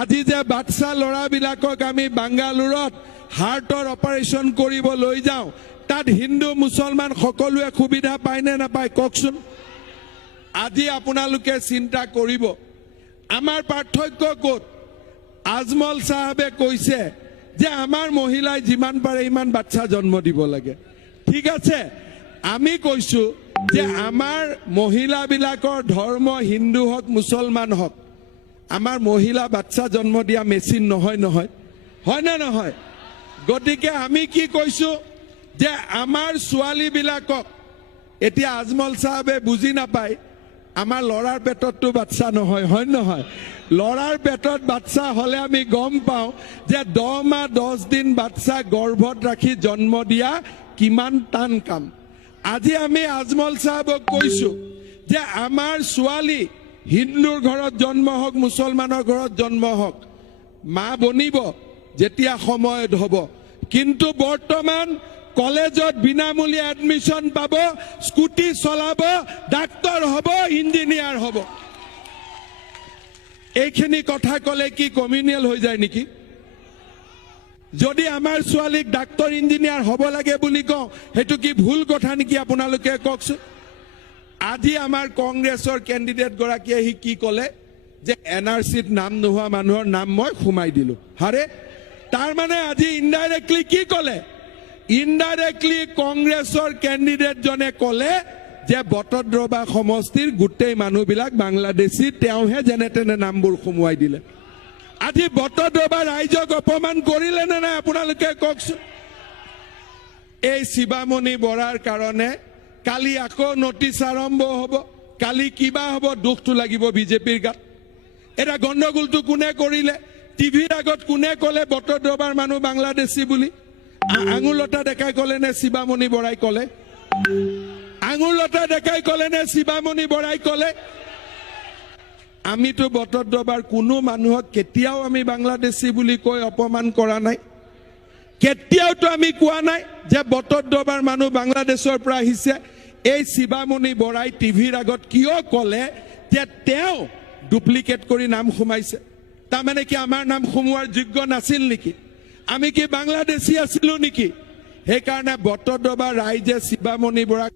আজি যে বাচ্চা ল'ৰাবিলাকক আমি বাংগালুৰত হাৰ্টৰ অপাৰেশ্যন কৰিব লৈ যাওঁ, তাত হিন্দু মুছলমান সকলোৱে সুবিধা পায় নে নাপায় কওকচোন? আজি আপোনালোকে চিন্তা কৰিব, আমাৰ পাৰ্থক্য ক'ত? আজমল চাহাবে কৈছে যে আমাৰ মহিলাই যিমান পাৰে ইমান বাচ্চা জন্ম দিব লাগে। ঠিক আছে, আমি কৈছো যে আমাৰ মহিলাবিলাকৰ ধৰ্ম হিন্দু হওক মুছলমান হওক, আমাৰ মহিলা বাচ্চা জন্ম দিয়া মেচিন নহয় নহয়, হয় নে নহয়? গতিকে আমি কি কৈছো যে আমাৰ ছোৱালীবিলাকক, এতিয়া আজমল চাহাবে বুজি নাপায়, আমাৰ ল'ৰাৰ পেটতটো বাচ্চা নহয়, হয় নহয়? ল'ৰাৰ পেটত বাচ্চা হলে আমি গম পাওঁ যে 10 মাহ 10 দিন বাচ্চা গৰ্ভত ৰাখি জন্ম দিয়া কিমান টান কাম। আজি আমি আজমল চাহাবক কৈছো যে আমাৰ ছোৱালী হিন্দুৰ ঘৰত জন্ম হওক মুছলমানৰ ঘৰত জন্ম হওক, মা বনিব যেতিয়া সময়ত হ'ব। কিন্তু বৰ্তমান কলেজত বিনামূলীয়া এডমিশন পাব, স্কুটি চলাব, ডাক্তৰ হ'ব, ইঞ্জিনিয়াৰ হ'ব। এইখিনি কথা ক'লে কি কমিউনিয়েল হৈ যায় নেকি? যদি আমাৰ ছোৱালীক ডাক্তৰ ইঞ্জিনিয়াৰ হ'ব লাগে বুলি কওঁ, সেইটো কি ভুল কথা নেকি? আপোনালোকে কওকচোন। আজি আমাৰ কংগ্ৰেছৰ কেণ্ডিডেট গৰাকীয়ে আহি কি ক'লে যে NRCত নাম নোহোৱা মানুহৰ নাম মই সোমাই দিলো। হাৰে, তাৰ মানে আজি ইনডাইৰেক্টলি কি ক'লে? ইনডাইৰেক্টলি কংগ্ৰেছৰ কেণ্ডিডেট জনে ক'লে যে বটদ্ৰৱা সমষ্টিৰ গোটেই মানুহবিলাক বাংলাদেশী, তেওঁহে যেনে তেনে নামবোৰ সোমোৱাই দিলে। আজি বটদ্ৰৱা ৰাইজক অপমান কৰিলে নে নাই আপোনালোকে কওকচোন? এই শিৱামণি বৰাৰ কাৰণে কালি আকৌ নটিছ আৰম্ভ হ'ব, কালি কিবা হ'ব, দুখটো লাগিব বিজেপিৰ গাত। এটা গণ্ডগোলটো কোনে কৰিলে? টিভিৰ আগত কোনে ক'লে বটদ্ৰৱাৰ মানুহ বাংলাদেশী বুলি? আঙুলতা দেখাই ক'লে নে শিৱামণি বৰাই ক'লে? আঙুলতা দেখাই ক'লে নে শিৱামণি বৰাই ক'লে? আমিতো বটদ্ৰৱাৰ কোনো মানুহক কেতিয়াও আমি বাংলাদেশী বুলি কৈ অপমান কৰা নাই। কেতিয়াওতো আমি কোৱা নাই যে বটদ্ৰৱাৰ মানুহ বাংলাদেশৰ পৰা আহিছে। এই শিৱামণি বৰাই টিভিৰ আগত কিয় ক'লে যে তেওঁ ডুপ্লিকেট কৰি নাম সোমাইছে? তাৰমানে কি আমাৰ নাম সোমোৱাৰ যোগ্য নাছিল নেকি? আমি কি বাংলাদেশী আছিলো নেকি? সেইকাৰণে বটদ্ৰৱা ৰাইজে শিৱামণি বৰাক,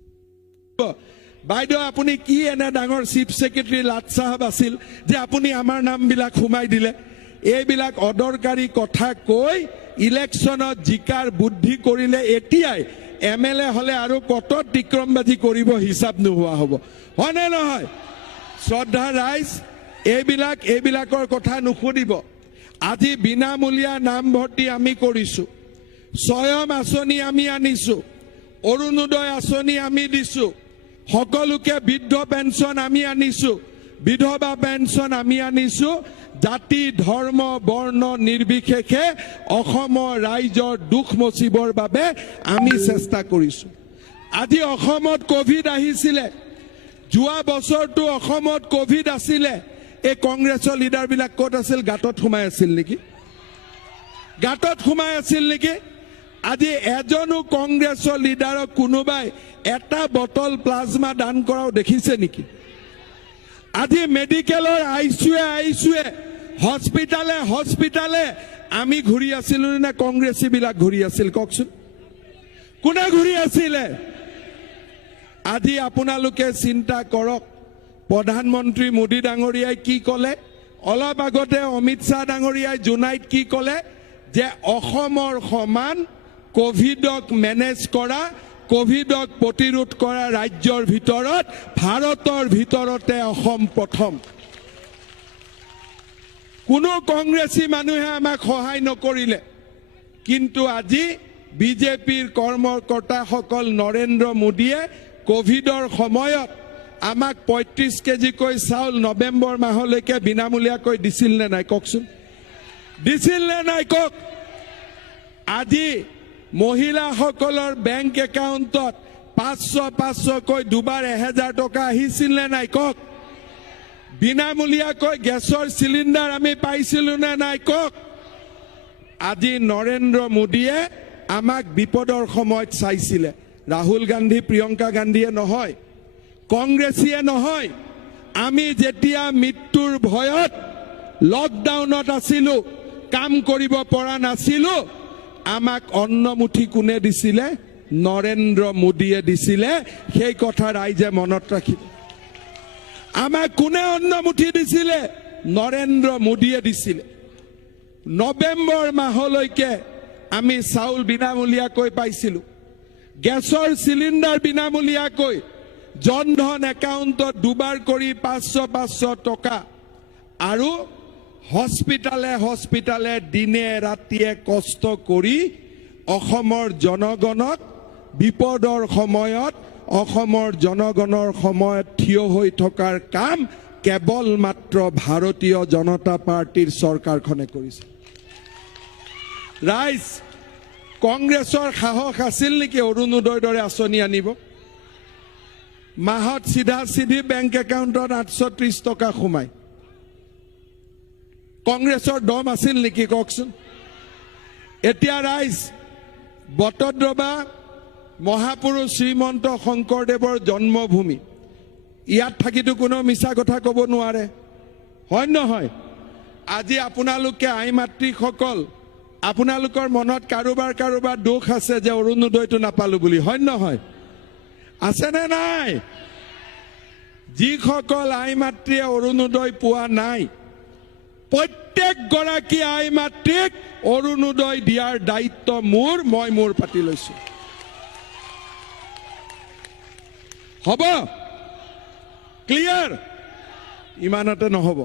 বাইদেউ আপুনি কি এনে ডাঙৰ চিফ ছেক্ৰেটাৰী লাট চাহাব আছিল যে আপুনি আমাৰ নামবিলাক সোমাই দিলে? এইবিলাক অদৰকাৰী কথা কৈ ইলেকশ্যনত জিকাৰ বুদ্ধি কৰিলে এতিয়াই MLA হলে আৰু কত টিক্ৰমবাজি কৰিব হিচাপ নোহোৱা হ'ব, হয়নে নহয়? শ্ৰদ্ধা ৰাইজ, এইবিলাকৰ কথা নুশুনিব। আজি বিনামূলীয়া নামভৰ্তি আমি কৰিছো, স্বয়ং আঁচনি আমি আনিছো, অৰুণোদয় আঁচনি আমি দিছো, সকলোকে বৃদ্ধ পেঞ্চন আমি আনিছো, বিধৱা পেঞ্চন আমি আনিছো। জাতি ধৰ্ম বৰ্ণ নিৰ্বিশেষে অসমৰ ৰাইজৰ দুখ মচিবৰ বাবে আমি চেষ্টা কৰিছো। আজি অসমত কোভিড আহিছিলে, যোৱা বছৰটো অসমত কোভিড আছিলে, এই কংগ্ৰেছৰ লিডাৰবিলাক ক'ত আছিল? গাঁতত সোমাই আছিল নেকি? গাঁতত সোমাই আছিল নেকি? আজি এজনো কংগ্ৰেছৰ লিডাৰক কোনোবাই এটা বটল প্লাজমা দান কৰাও দেখিছে নেকি? আজি মেডিকেলৰ আইচুৱে হস্পিটালে আমি ঘূৰি আছিলো নে কংগ্ৰেছীবিলাক ঘূৰি আছিল কওকচোন? কোনে ঘূৰি আছিলে? আজি আপোনালোকে চিন্তা কৰক, প্ৰধানমন্ত্ৰী মোদী ডাঙৰীয়াই কি ক'লে? অলপ আগতে অমিত শ্বাহ ডাঙৰীয়াই জোনাইত কি ক'লে? যে অসমৰ সমান কোভিডক মেনেজ কৰা, কোভিডক প্ৰতিৰোধ কৰা ৰাজ্যৰ ভিতৰত ভাৰতৰ ভিতৰতে অসম প্ৰথম। কোনো কংগ্ৰেছী মানুহে আমাক সহায় নকৰিলে, কিন্তু আজি বিজেপিৰ কৰ্মকৰ্তাসকল নৰেন্দ্ৰ মোদীয়ে কোভিডৰ সময়ত আমাক 35 কেজিকৈ চাউল নৱেম্বৰ মাহলৈকে বিনামূলীয়াকৈ দিছিল নে নাই কওকচোন? দিছিল নে নাই কওক? আজি মহিলাসকলৰ বেংক একাউণ্টত 500কৈ দুবাৰ 1000 টকা আহিছিল নে নাই কওক? বিনামূলীয়াকৈ গেছৰ চিলিণ্ডাৰ আমি পাইছিলো নে নাই কওক? আজি নৰেন্দ্ৰ মোদীয়ে আমাক বিপদৰ সময়ত চাইছিলে। ৰাহুল গান্ধী প্ৰিয়ংকা গান্ধীয়ে নহয়, কংগ্ৰেছীয়ে নহয়। আমি যেতিয়া মৃত্যুৰ ভয়ত লকডাউনত আছিলো, কাম কৰিব পৰা নাছিলো, আমাক অন্নমুঠি কোনে দিছিলে? নৰেন্দ্ৰ মোদীয়ে দিছিলে। সেই কথা ৰাইজে মনত ৰাখিব। আমাক কোনে অন্নমুঠি দিছিলে? নৰেন্দ্ৰ মোদীয়ে দিছিলে। নৱেম্বৰ মাহলৈকে আমি চাউল বিনামূলীয়াকৈ পাইছিলো, গেছৰ চিলিণ্ডাৰ বিনামূলীয়াকৈ, জনধন একাউণ্টত দুবাৰ কৰি 500 টকা, আৰু হস্পিটালে দিনে ৰাতিয়ে কষ্ট কৰি অসমৰ জনগণক বিপদৰ সময়ত, অসমৰ জনগণৰ সময়ত থিয় হৈ থকাৰ কাম কেৱল মাত্ৰ ভাৰতীয় জনতা পাৰ্টিৰ চৰকাৰখনে কৰিছে। ৰাইজ, কংগ্ৰেছৰ সাহস আছিল নেকি অৰুণোদয়ৰ দৰে আঁচনি আনিব? মাহত চিধা বেংক একাউণ্টত 830 টকা সোমায়। কংগ্ৰেছৰ দম আছিল নেকি কওকচোন? এতিয়া ৰাইজ, বটদ্ৰৱা মহাপুৰুষ শ্ৰীমন্ত শংকৰদেৱৰ জন্মভূমি, ইয়াত থাকিতো কোনো মিছা কথা ক'ব নোৱাৰে, হয় নহয়? আজি আপোনালোকে আই মাতৃসকল, আপোনালোকৰ মনত কাৰোবাৰ দুখ আছে যে অৰুণোদয়টো নাপালো বুলি, হয় নহয়? আছেনে নাই? যিসকল আই মাতৃয়ে অৰুণোদয় পোৱা নাই, প্ৰত্যেকগৰাকী আই মাতৃক অৰুণোদয় দিয়াৰ দায়িত্ব মই মোৰ পাতি লৈছো। হ'ব? ক্লিয়াৰ? ইমানতে নহব,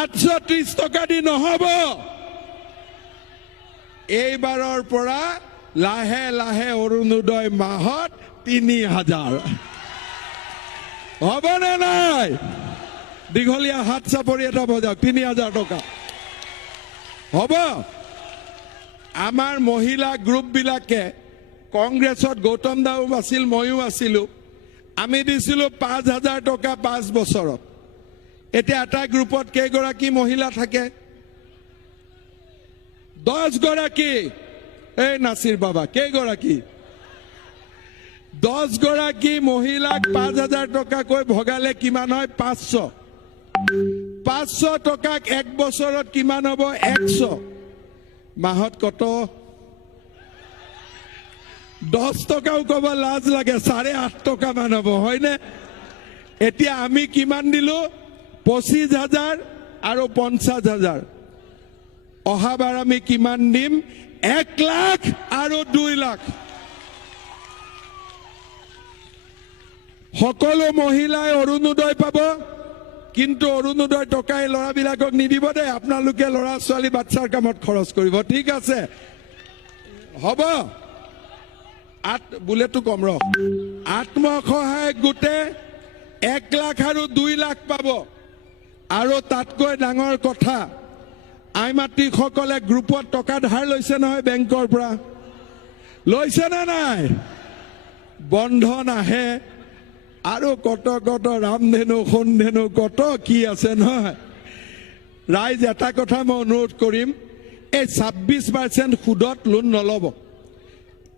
830 টকা দি নহব। এইবাৰৰ পৰা লাহে লাহে অৰুণোদয় মাহত 3000 হবনে নাই? দীঘলীয়া হাত চাপৰি এটা বজাওক, 3000 টকা হ'ব। আমাৰ মহিলা গ্ৰুপবিলাকে, কংগ্ৰেছত গৌতম দাও আছিল, ময়ো আছিলো, আমি দিছিলো 5000 টকা 5 বছৰত। এতিয়া এটা গ্ৰুপত কেইগৰাকী মহিলা থাকে? 10 গৰাকী। এই নাছিৰ বাবা, কেইগৰাকী? 10 গৰাকী মহিলাক 5000 টকাকৈ ভগালে কিমান হয়? 500। 500 টকাক 1 বছৰত কিমান হ'ব? 100। মাহত কত? 10 টকাও ক'ব লাজ লাগে, 8.5 টকা মান হ'ব, হয়নে? এতিয়া আমি কিমান দিলো? 25,000 আৰু 50,000। অহাবাৰ আমি কিমান দিম? 1 লাখ আৰু 2 লাখ। সকলো মহিলাই অৰুণোদয় পাব, কিন্তু অৰুণোদয় টকাই ল'ৰাবিলাকক নিদিব দেই। আপোনালোকে ল'ৰা ছোৱালী বাচ্চাৰ কামত খৰচ কৰিব, ঠিক আছে? হ'ব? বুলেটো কম ৰ। আত্মসহায়ক গোটে 1 লাখ আৰু 2 লাখ পাব। আৰু তাতকৈ ডাঙৰ কথা, আই মাতৃসকলে গ্ৰুপত টকা ধাৰ লৈছে নহয় বেংকৰ পৰা, লৈছে নে নাই? বন্ধন আহে আৰু কত ৰামধেনু সোণধেনু কত কি আছে নহয়। ৰাইজ, এটা কথা মই অনুৰোধ কৰিম, এই 26% সুদত লোন নলব।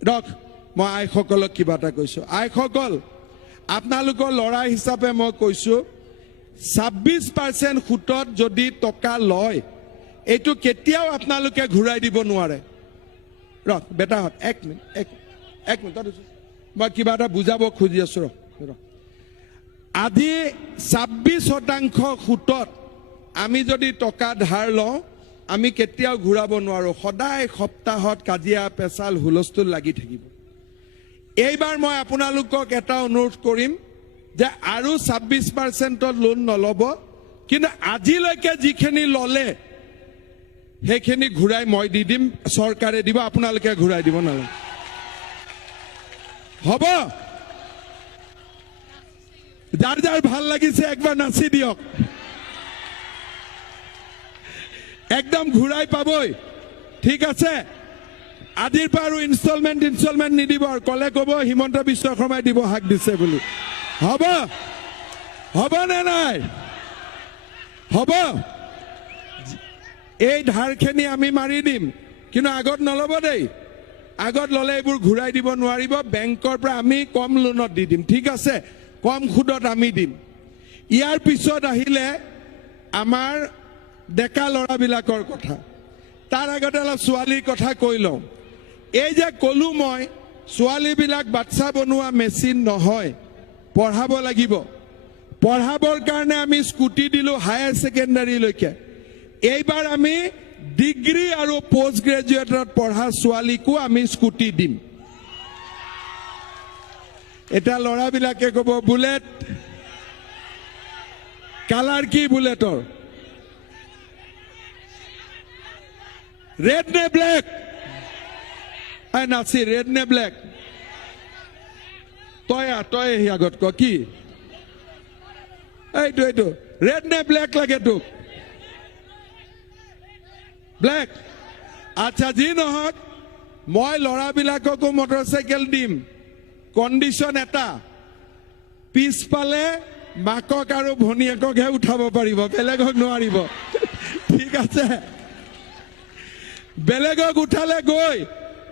ৰখ, মই আইসকলক কিবা এটা কৈছো। আইসকল, আপোনালোকৰ ল'ৰা হিচাপে মই কৈছো, 26% সুদত যদি টকা লয়, এইটো কেতিয়াও আপোনালোকে ঘূৰাই দিব নোৱাৰে। ৰখ বেটাহঁত, 1 মিনিট, মই কিবা এটা বুজাব খুজি আছো। ৰখ, আজি 26% সুদত আমি যদি টকা ধাৰ লওঁ, আমি কেতিয়াও ঘূৰাব নোৱাৰো। সদায় সপ্তাহত কাজিয়া পেচাল হুলস্থুল লাগি থাকিব। এইবাৰ মই আপোনালোকক এটা অনুৰোধ কৰিম যে আৰু 26%ত লোন নলব, কিন্তু আজিলৈকে যিখিনি ললে সেইখিনি ঘূৰাই মই দি দিম, চৰকাৰে দিব, আপোনালোকে ঘূৰাই দিব নালাগে। হ'ব? যাৰ যাৰ ভাল লাগিছে একবাৰ নাচি দিয়ক। একদম ঘূৰাই পাবই, ঠিক আছে? আজিৰ পৰা আৰু ইনষ্টলমেণ্ট নিদিব, আৰু কলে ক'ব হিমন্ত বিশ্ব শৰ্মাই দিব হাক দিছে বুলি। হ'ব? হ'বনে নাই? হ'ব? এই ধাৰখিনি আমি মাৰি দিম, কিন্তু আগত নল'ব দেই। আগত ল'লে এইবোৰ ঘূৰাই দিব নোৱাৰিব। বেংকৰ পৰা আমি কম লোনত দি দিম, ঠিক আছে? কম সুদত আমি দিম। ইয়াৰ পিছত আহিলে আমাৰ ডেকা ল'ৰাবিলাকৰ কথা তাৰ আগতে অলপ ছোৱালীৰ কথা কৈ লওঁ এই যে কলো মই ছোৱালীবিলাক বাচ্চা বনোৱা মেচিন নহয় পঢ়াব লাগিব পঢ়াবৰ কাৰণে আমি স্কুটি দিলো হায়াৰ সেকেন্ডাৰীলৈকে এইবাৰ আমি ডিগ্ৰী আৰু পোষ্ট গ্ৰেজুৱেটত পঢ়া ছোৱালীকো আমি স্কুটি দিম এটা ল'ৰাবিলাকে ক'ব বুলেট কালাৰ কি বুলেটৰ ৰেড নে ব্লেক আই নাচি ৰেড নে ব্লেক তই হি আগত ক কি এইটো ৰেড নে ব্লেক লাগে তোক ব্লেক আচ্ছা যি নহওক মই ল'ৰাবিলাককো মটৰচাইকেল দিম কণ্ডিশ্যন এটা পিছফালে মাকক আৰু ভনীয়েককহে উঠাব পাৰিব বেলেগক নোৱাৰিব ঠিক আছে বেলেগক উঠালে গৈ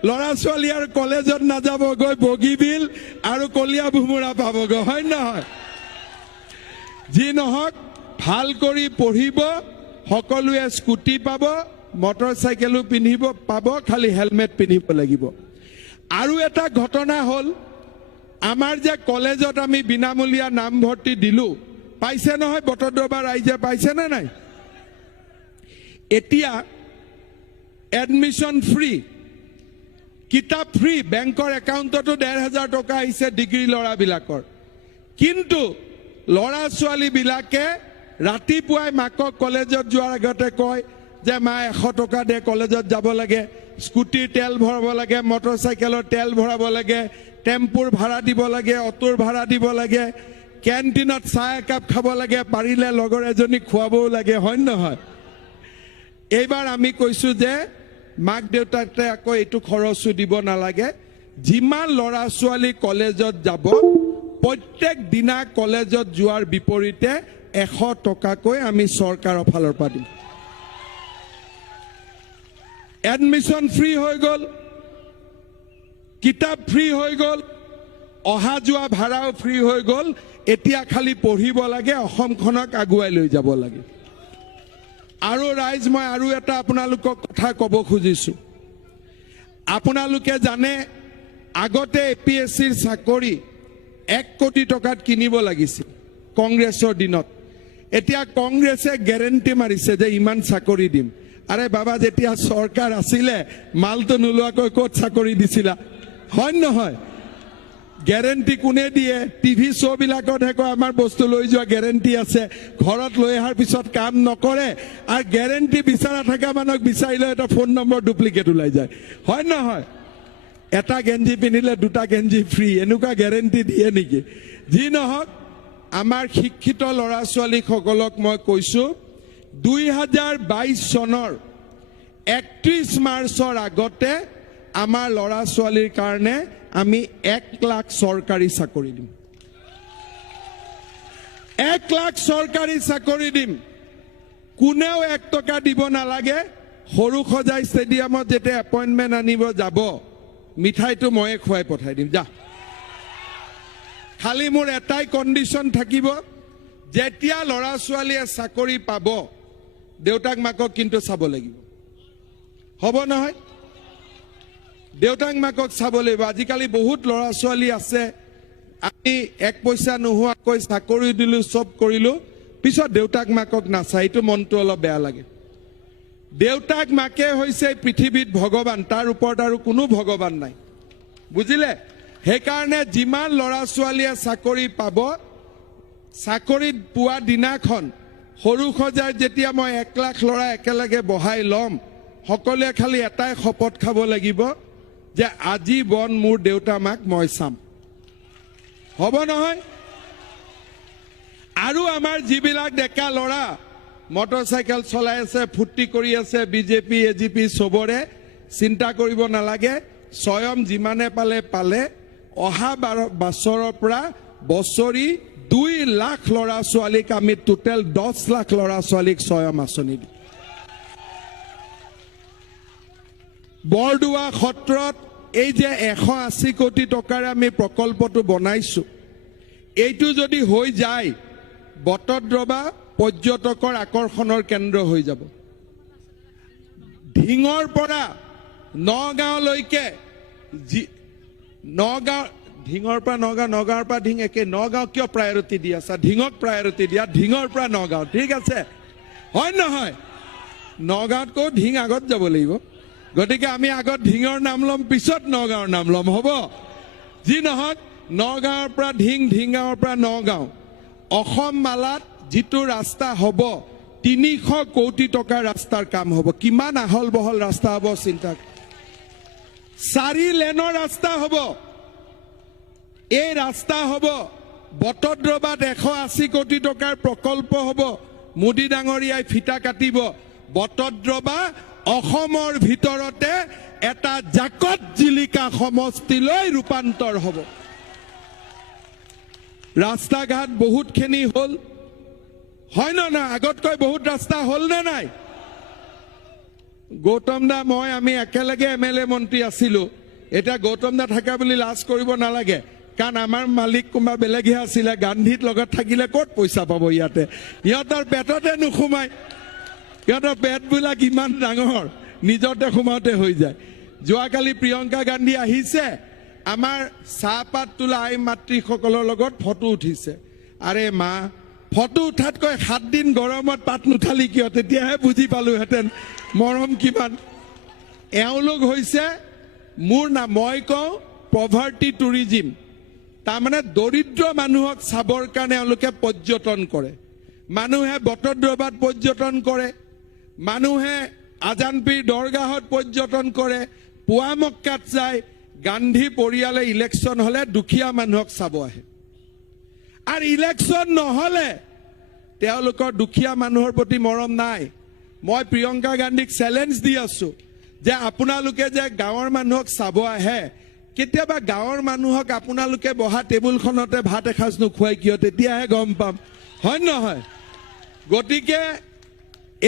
ল'ৰা ছোৱালী আৰু কলেজত নাযাব গৈ বগীবিল আৰু কলিয়া ভুমুৰা পাবগৈ হয় নহয় যি নহওক ভাল কৰি পঢ়িব সকলোৱে স্কুটি পাব মটৰচাইকেলো পিন্ধিব পাব খালি হেলমেট পিন্ধিব লাগিব আৰু এটা ঘটনা হ'ল আমাৰ যে কলেজত আমি বিনামূলীয়া নামভৰ্তি দিলো পাইছে নহয় বটদ্ৰৱা ৰাইজে পাইছে নে নাই এতিয়া এডমিশন ফ্ৰী কিতাপ ফ্ৰী বেংকৰ একাউণ্টতো ১,৫০০ টকা আহিছে ডিগ্ৰী ল'ৰাবিলাকৰ কিন্তু ল'ৰা ছোৱালীবিলাকে ৰাতিপুৱাই মাকক কলেজত যোৱাৰ আগতে কয় যে মা ১০০ টকা দে কলেজত যাব লাগে স্কুটিৰ তেল ভৰাব লাগে মটৰচাইকেলৰ তেল ভৰাব লাগে টেম্পুৰ ভাড়া দিব লাগে অটোৰ ভাড়া দিব লাগে কেণ্টিনত চাহ একাপ খাব লাগে পাৰিলে লগৰ এজনীক খুৱাবও লাগে হয় নহয় এইবাৰ আমি কৈছো যে মাক দেউতাকে আকৌ এইটো খৰচো দিব নালাগে যিমান ল'ৰা ছোৱালী কলেজত যাব প্ৰত্যেক দিনা কলেজত যোৱাৰ বিপৰীতে ১০০ টকাকৈ আমি চৰকাৰৰ ফালৰ পৰা দিম এডমিশন ফ্ৰী হৈ গ'ল কিতাপ ফ্ৰী হৈ গ'ল অহা যোৱা ভাড়াও ফ্ৰী হৈ গ'ল এতিয়া খালি পঢ়িব লাগে অসমখনক আগুৱাই লৈ যাব লাগে আৰু ৰাইজ মই আৰু এটা আপোনালোকক কথা ক'ব খুজিছো আপোনালোকে জানে আগতে এপিএছচিৰ চাকৰি 1 কোটি টকাত কিনিব লাগিছিল কংগ্ৰেছৰ দিনত এতিয়া কংগ্ৰেছে গ্যাৰেণ্টি মাৰিছে যে ইমান চাকৰি দিম আৰে বাবা যেতিয়া চৰকাৰ আছিলে মালটো নোলোৱাকৈ ক'ত চাকৰি দিছিলা হয় নহয় গ্যাৰেণ্টি কোনে দিয়ে টিভি শ্ব' বিলাকত হেকো আমাৰ বস্তু লৈ যোৱা গ্যাৰেণ্টি আছে ঘৰত লৈ অহাৰ পিছত কাম নকৰে আৰু গ্যাৰেণ্টি বিচাৰা থকা মানুহক বিচাৰিলে এটা ফোন নম্বৰ ডুপ্লিকেট ওলাই যায় হয় নহয় এটা গেঞ্জি পিন্ধিলে দুটা গেঞ্জি ফ্ৰী এনেকুৱা গ্যাৰেণ্টি দিয়ে নেকি যি নহওক আমাৰ শিক্ষিত ল'ৰা ছোৱালীসকলক মই কৈছো 2022 চনৰ 31 মাৰ্চৰ আগতে আমাৰ ল'ৰা ছোৱালীৰ কাৰণে আমি 1 লাখ চৰকাৰী চাকৰি দিম 1 লাখ চৰকাৰী চাকৰি দিম কোনেও 1 টকা দিব নালাগে সৰু খজাই ষ্টেডিয়ামত যেতে এপইণ্টমেণ্ট আনিব যাব মিঠাইটো ময়ে খুৱাই পঠাই দিম যা খালি মোৰ এটাই কণ্ডিশ্যন থাকিব যেতিয়া ল'ৰা ছোৱালীয়ে চাকৰি পাব দেউতাক মাকক কিন্তু চাব লাগিব হ'ব নহয় দেউতাক মাকক চাব লাগিব আজিকালি বহুত ল'ৰা ছোৱালী আছে আমি 1 পইচা নোহোৱাকৈ চাকৰি দিলো সব কৰিলো পিছত দেউতাক মাকক নাচাই এইটো মনটো অলপ বেয়া লাগে দেউতাক মাকে হৈছে পৃথিৱীত ভগৱান তাৰ ওপৰত আৰু কোনো ভগৱান নাই বুজিলে সেইকাৰণে যিমান ল'ৰা ছোৱালীয়ে চাকৰি পাব চাকৰিত পোৱা দিনাখন সৰু খজাই যেতিয়া মই 1 লাখ ল'ৰা একেলগে বহাই লম সকলোৱে খালি এটাই শপত খাব লাগিব যে আজি বন মোৰ দেউতা মাক মই চাম হ'ব নহয় আৰু আমাৰ যিবিলাক ডেকা ল'ৰা মটৰচাইকেল চলাই আছে ফুৰ্তি কৰি আছে বিজেপি এজিপি সবৰে চিন্তা কৰিব নালাগে স্বয়ং যিমানে পালে অহা বছৰৰ পৰা বছৰি 2 লাখ ল'ৰা ছোৱালীক আমি টোটেল 10 লাখ ল'ৰা ছোৱালীক স্বয়ং আঁচনি দিম বৰদুৱা সত্ৰত এই যে 180 কোটি টকাৰ আমি প্ৰকল্পটো বনাইছো এইটো যদি হৈ যায় বটদ্ৰৱা পৰ্যটকৰ আকৰ্ষণৰ কেন্দ্ৰ হৈ যাব ঢিঙৰ পৰা নগাঁওলৈকে নগাঁও ঢিঙৰ পৰা নগাঁৱৰ পৰা ঢিং একে নগাঁও কিয় প্ৰায়ৰিটি দি আছা ঢিঙক প্ৰায়ৰিটি দিয়া ঢিঙৰ পৰা নগাঁও ঠিক আছে হয় নহয় নগাঁৱতকৈ ঢিং আগত যাব লাগিব গতিকে আমি আগত ঢিঙৰ নাম ল'ম পিছত নগাঁৱৰ নাম ল'ম হ'ব যি নহওক নগাঁৱৰ পৰা ঢিঙৰ পৰা নগাঁও অসম মালাত যিটো ৰাস্তা হ'ব 300 কোটি টকাৰ ৰাস্তাৰ কাম হ'ব কিমান আহল বহল ৰাস্তা হ'ব চিন্তা 4 লেনৰ ৰাস্তা হ'ব এই ৰাস্তা হ'ব বটদ্ৰবাত 180 কোটি টকাৰ প্ৰকল্প হ'ব মোদী ডাঙৰীয়াই ফিটা কাটিব বটদ্ৰবা অসমৰ ভিতৰতে এটা জাকত জিলিকা সমষ্টিলৈ ৰূপান্তৰ হ'ব ৰাস্তা ঘাট বহুতখিনি হ'ল হয় না আগতকৈ বহুত ৰাস্তা হ'ল নে নাই গৌতম দা মই আমি একেলগে এমএলএ মন্ত্ৰী আছিলো এটা গৌতম দা থাকা বুলি লাজ কৰিব নালাগে কাৰণ আমাৰ মালিক কোনোবা বেলেগহে আছিলে গান্ধীত লগত থাকিলে ক'ত পইচা পাব ইয়াতে ইহঁতৰ পেটতে নুসুমাই ইহঁতৰ পেটবিলাক ইমান ডাঙৰ নিজতে সোমাওঁতে হৈ যায় যোৱাকালি প্ৰিয়ংকা গান্ধী আহিছে আমাৰ চাহপাত তোলা আই মাতৃসকলৰ লগত ফটো উঠিছে আৰে মা ফটো উঠাতকৈ 7 দিন গৰমত পাত নুঠালি কিয় তেতিয়াহে বুজি পালোহেঁতেন মৰম কিমান এওঁলোক হৈছে মোৰ না মই কওঁ পভাৰ্টি টুৰিজিম তাৰমানে দৰিদ্ৰ মানুহক চাবৰ কাৰণে এওঁলোকে পৰ্যটন কৰে মানুহে বটদ্ৰবাত পৰ্যটন কৰে মানুহে আজানপীৰ দৰগাহত পৰ্যটন কৰে পুৱামক্কাত যায় গান্ধী পৰিয়ালে ইলেকশ্যন হলে দুখীয়া মানুহক চাব আহে আৰু ইলেকশ্যন নহলে তেওঁলোকৰ দুখীয়া মানুহৰ প্ৰতি মৰম নাই মই প্ৰিয়ংকা গান্ধীক চ্যালেঞ্জ দি আছো যে আপোনালোকে যে গাঁৱৰ মানুহক চাব আহে কেতিয়াবা গাঁৱৰ মানুহক আপোনালোকে বহা টেবুলখনতে ভাত এসাঁজ নোখোৱাই কিয় তেতিয়াহে গম পাম হয় নহয় গতিকে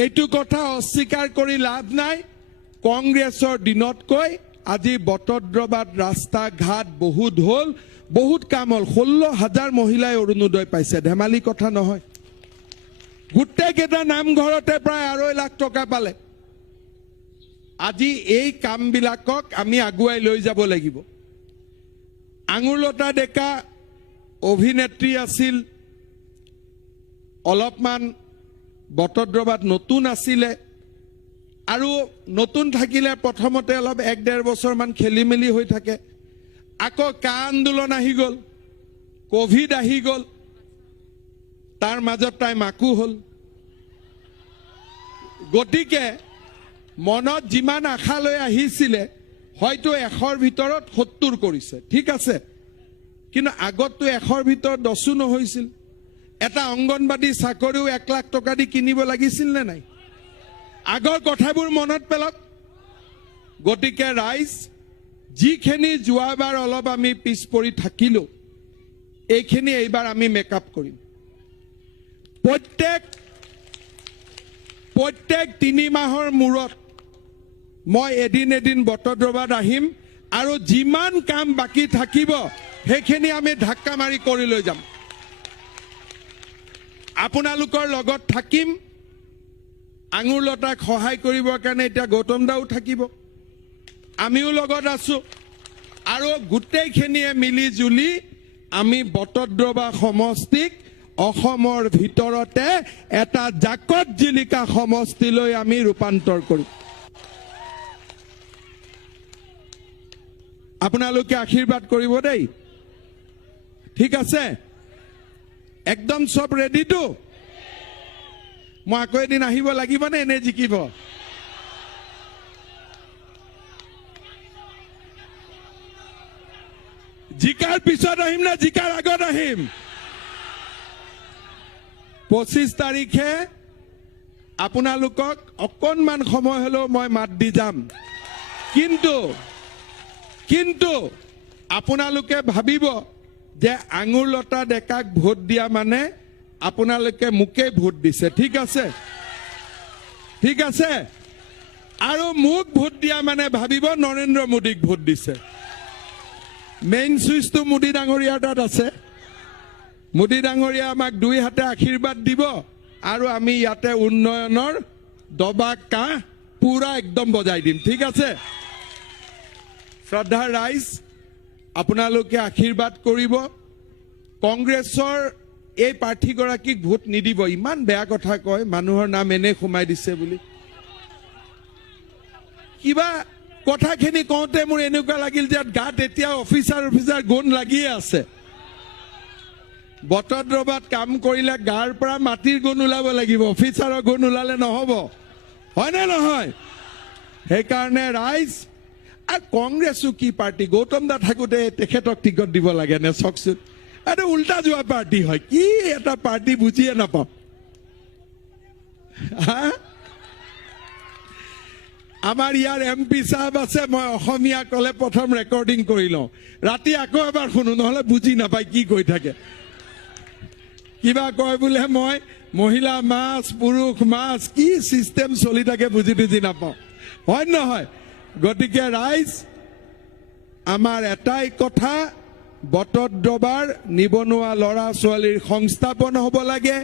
এইটো কথা অস্বীকাৰ কৰি লাভ নাই কংগ্ৰেছৰ দিনতকৈ আজি বটদ্ৰবাত ৰাস্তা ঘাট বহুত হ'ল বহুত কাম হ'ল 16,000 মহিলাই অৰুণোদয় পাইছে ধেমালি কথা নহয় গোটেইকেইটা নামঘৰতে প্ৰায় 2.5 লাখ টকা পালে আজি এই কামবিলাকক আমি আগুৱাই লৈ যাব লাগিব আঙুৰলতা ডেকা অভিনেত্ৰী আছিল অলপমান বটদ্ৰবাত নতুন আছিলে আৰু নতুন থাকিলে প্ৰথমতে অলপ 1-1.5 বছৰমান খেলি মেলি হৈ থাকে আকৌ কা আন্দোলন আহি গ'ল কোভিড আহি গ'ল তাৰ মাজত তাই মাকু হ'ল গতিকে মনত যিমান আশা লৈ আহিছিলে হয়তো 100ৰ ভিতৰত 70 কৰিছে ঠিক আছে কিন্তু আগততো 100ৰ ভিতৰত 10 নহৈছিল এটা অংগনবাদী চাকৰিও 1 লাখ টকা দি কিনিব লাগিছিল নে নাই আগৰ কথাবোৰ মনত পেলক গতিকে ৰাইজ যিখিনি যোৱাবাৰ অলপ আমি পিছ পৰি থাকিলো এইখিনি এইবাৰ আমি মেকআপ কৰিম প্ৰত্যেক 3 মাহৰ মূৰত মই এদিন বটদ্ৰবাত আহিম আৰু যিমান কাম বাকি থাকিব সেইখিনি আমি ধাক্কা মাৰি কৰি লৈ যাম আপোনালোকৰ লগত থাকিম আঙুৰলতাক সহায় কৰিবৰ কাৰণে এতিয়া গৌতম দাও থাকিব আমিও লগত আছো আৰু গোটেইখিনিয়ে মিলি জুলি আমি বটদ্ৰবা সমষ্টিক অসমৰ ভিতৰতে এটা জাকত জিলিকা সমষ্টিলৈ আমি ৰূপান্তৰ কৰিম আপোনালোকে আশীৰ্বাদ কৰিব দেই ঠিক আছে একদম সব ৰেডি তো মই আকৌ এদিন আহিব লাগিব নে এনে জিকিব জিকাৰ পিছত আহিম না জিকাৰ আগত আহিম 25 তাৰিখে আপোনালোকক অকণমান সময় হলেও মই মাত দি যাম কিন্তু আপোনালোকে ভাবিব যে আঙুৰলতা ডেকাক ভোট দিয়া মানে আপোনালোকে মুকে ভোট দিছে ঠিক আছে আৰু মুক ভোট দিয়া মানে ভাবিব নৰেন্দ্ৰ মোদীক ভোট দিছে মেইন সুইচটো মোদী ডাঙৰীয়াৰ তাত আছে মোদী ডাঙৰীয়া আমাক 2 হাতে আশীৰ্বাদ দিব আৰু আমি ইয়াতে উন্নয়নৰ দবা কাঁহ পুৰা একদম বজাই দিম ঠিক আছে শ্ৰদ্ধা ৰাইজ আপোনালোকে আশীৰ্বাদ কৰিব কংগ্ৰেছৰ এই প্ৰাৰ্থীগৰাকীক ভোট নিদিব ইমান বেয়া কথা কয় মানুহৰ নাম এনে সোমাই দিছে বুলি কিবা কথাখিনি কওঁতে মোৰ এনেকুৱা লাগিল যে গাত এতিয়া অফিচাৰ গুণ লাগিয়ে আছে বটদ্ৰবাত কাম কৰিলে গাৰ পৰা মাটিৰ গুণ ওলাব লাগিব অফিচাৰৰ গুণ ওলালে নহব হয়নে নহয় সেইকাৰণে ৰাইজ আৰু কংগ্ৰেছো কি পাৰ্টি গৌতম দা থাকোতে তেখেতক টিকট দিব লাগে নে চকচোন এইটো উল্টা যোৱা পাৰ্টি হয় কি এটা পাৰ্টি বুজিয়ে নাপাওঁ আমাৰ ইয়াৰ এমপি সাহেব আছে মই অসমীয়া কলে প্ৰথম ৰেকৰ্ডিং কৰি লওঁ ৰাতি আকৌ এবাৰ শুনো নহলে বুজি নাপায় কি কৈ থাকে কিবা কয় বোলে মই মহিলা মাছ পুৰুষ মাছ কি সিস্টেম চলি থাকে বুজি নাপাওঁ হয় নহয় গতিকে ৰাইজ আমাৰ এটাই কথা বটদ্ৰবাৰ নিবনুৱা ল'ৰা ছোৱালীৰ সংস্থাপন হ'ব লাগে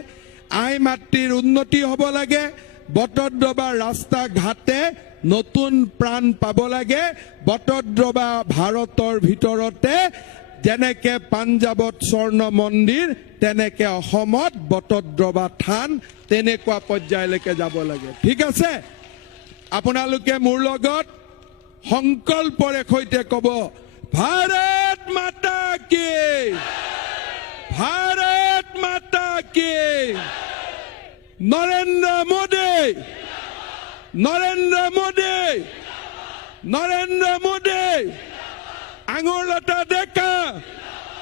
আই মাতৃৰ উন্নতি হ'ব লাগে বটদ্ৰবাৰ ৰাস্তা ঘাটে নতুন প্ৰাণ পাব লাগে বটদ্ৰবা ভাৰতৰ ভিতৰতে যেনেকে পাঞ্জাবত স্বৰ্ণ মন্দিৰ তেনেকে অসমত বটদ্ৰবা থান তেনেকুৱা পৰ্যায়লৈকে যাব লাগে ঠিক আছে আপোনালোকে মোৰ লগত সংকল্পৰে সৈতে ক'ব ভাৰত মাতা কি ভাৰত মাতা কি নৰেন্দ্ৰ মোদী নৰেন্দ্ৰ মোদী নৰেন্দ্ৰ মোদী আঙুৰলতা ডেকা